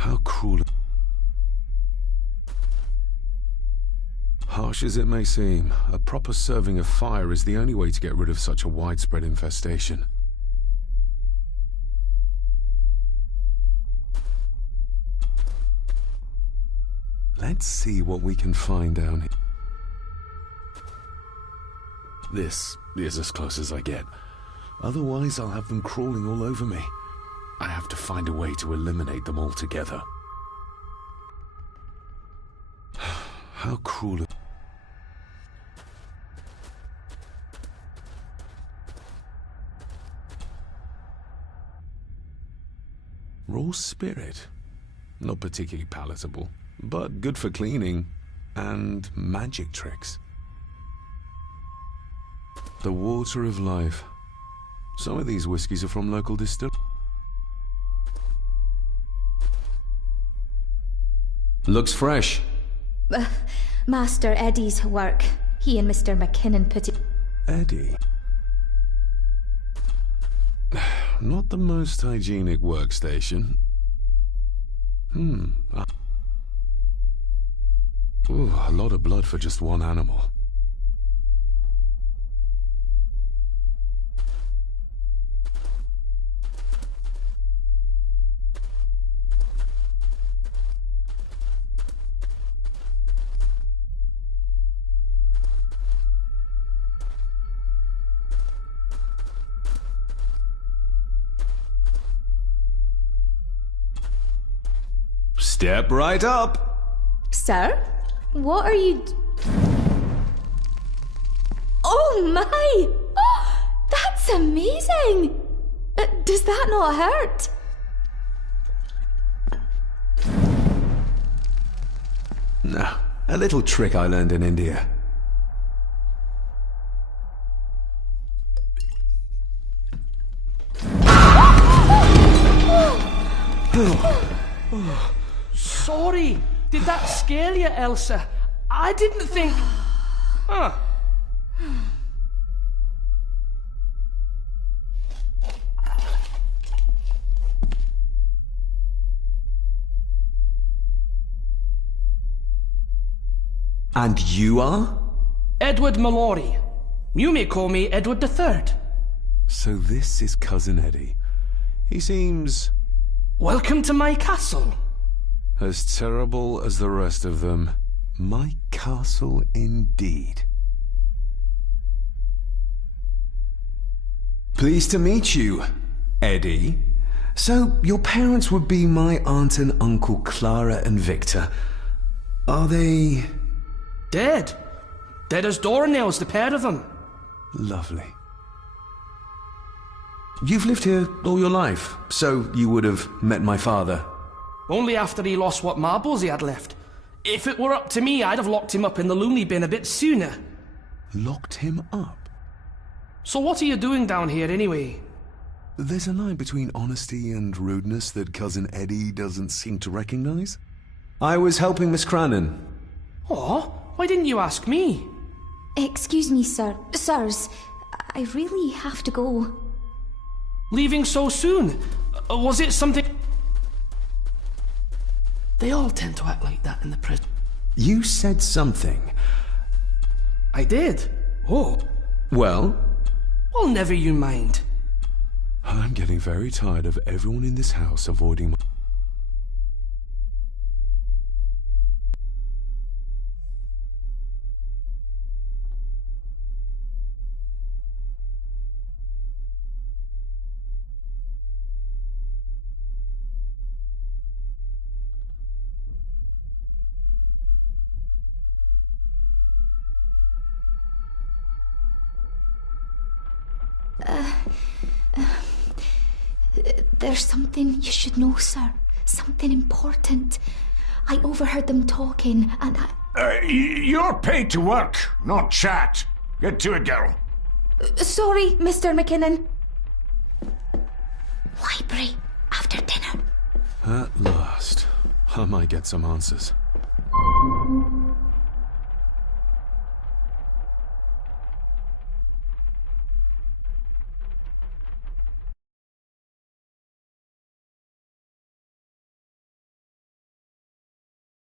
How cruel. Harsh as it may seem, a proper serving of fire is the only way to get rid of such a widespread infestation. Let's see what we can find down here. This is as close as I get. Otherwise, I'll have them crawling all over me. I have to find a way to eliminate them altogether. How cruel. Raw spirit. Not particularly palatable, but good for cleaning and magic tricks. The water of life. Some of these whiskies are from local distilleries. Looks fresh. Master Eddie's work. He and Mr. McKinnon put it... Eddie? Not the most hygienic workstation. Ooh, a lot of blood for just one animal. Step right up. Sir? What are you... Oh my! Oh, that's amazing! Does that not hurt? No, a little trick I learned in India. Sorry. Did that scare you, Elsa? I didn't think... Huh. And you are? Edward Mallory. You may call me Edward III. So this is Cousin Eddie. He seems... Welcome to my castle. as terrible as the rest of them. My castle indeed. Pleased to meet you, Eddie. So, your parents would be my aunt and uncle Clara and Victor. Are they... Dead. Dead as doornails, the pair of them. Lovely. You've lived here all your life, so you would have met my father. Only after he lost what marbles he had left. If it were up to me, I'd have locked him up in the loony bin a bit sooner. Locked him up? So what are you doing down here anyway? There's a line between honesty and rudeness that Cousin Eddie doesn't seem to recognize. I was helping Miss Crannan. Oh, why didn't you ask me? Excuse me, sirs. I really have to go. Leaving so soon? Was it something... They all tend to act like that in the prison. You said something. I did? Oh. Well? Well, never you mind. I'm getting very tired of everyone in this house avoiding my... There's something you should know, sir. Something important. I overheard them talking, and You're paid to work, not chat. Get to it, girl. Sorry, Mr. McKinnon. Library, after dinner. At last. I might get some answers.